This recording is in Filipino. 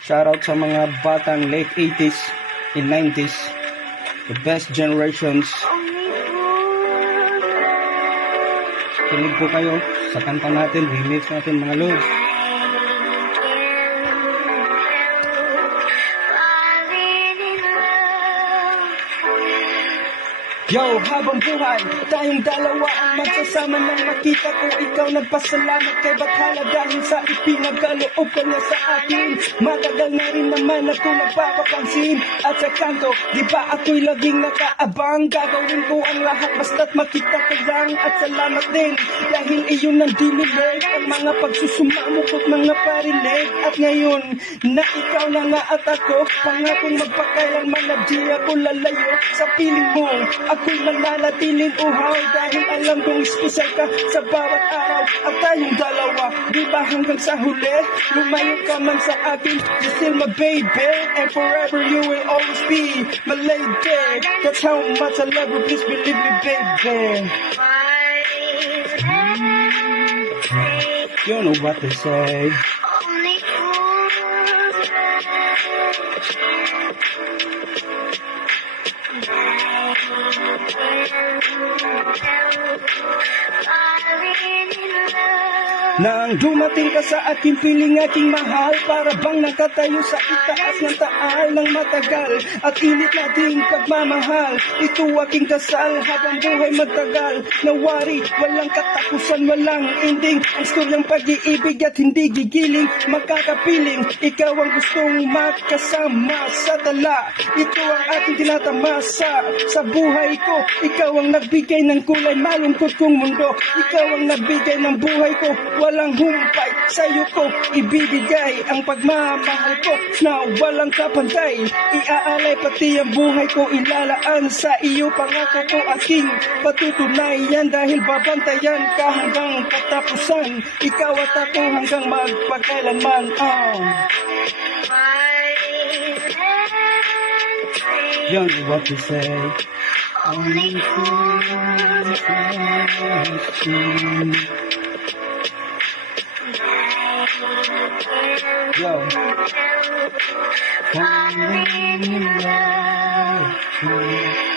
Shoutout sa mga batang late 80s and 90s. The best generations. Kinig po kayo sa kanta natin, remix natin mga lods. Yo, habang buhay, tayong dalawa ang magsasama nang makita ko ikaw nagpasalamat kay Bathala dahil sa ipinagaloob ka niya sa akin. Matagal na rin naman ako nagpapapansin at sa kanto, di ba ako'y laging nakaabang. Gagawin ko ang lahat basta't makita ko lang at salamat din dahil iyon ang dinilig ang mga pagsusumamok at mga parinig. At ngayon na ikaw na nga at ako, pangakong magpakailanman na di ako lalayo sa piling mo. Ako'y mananatiling uhaw dahil alam kong espesyal ka sa bawat araw. At tayong dalawa, di ba hanggang sa huli? Lumayo ka man sa akin, you're still my baby, and forever you will always be my lady. That's how much I love you, please believe me, baby. You know what they say. Nang dumating ka sa aking piling aking mahal, para bang nakatayo sa itaas ng taal ng matagal at init nating pagmamahal. Ito aking dasal habang buhay magtagal. Nawari, walang katapusan, walang ending. Ang storyang pag-iibig at hindi gigiling. Makakapiling, ikaw ang gustong makasama sa tala. Ito ang ating tinatamasa sa buhay ko. Ikaw ang nagbigay ng kulay malungkot kong mundo. Ikaw ang nagbigay ng buhay ko. Walang humpay, sa'yo ko ibibigay ang pagmamahal ko na walang kapantay. Iaalay pati ang buhay ko, ilalaan sa iyo. Pangako ko aking patutunayan dahil babantayan ka hanggang katapusan. Ikaw at ako hanggang magpakailanman. You know what to say. Only fools rush. Yo, falling in love.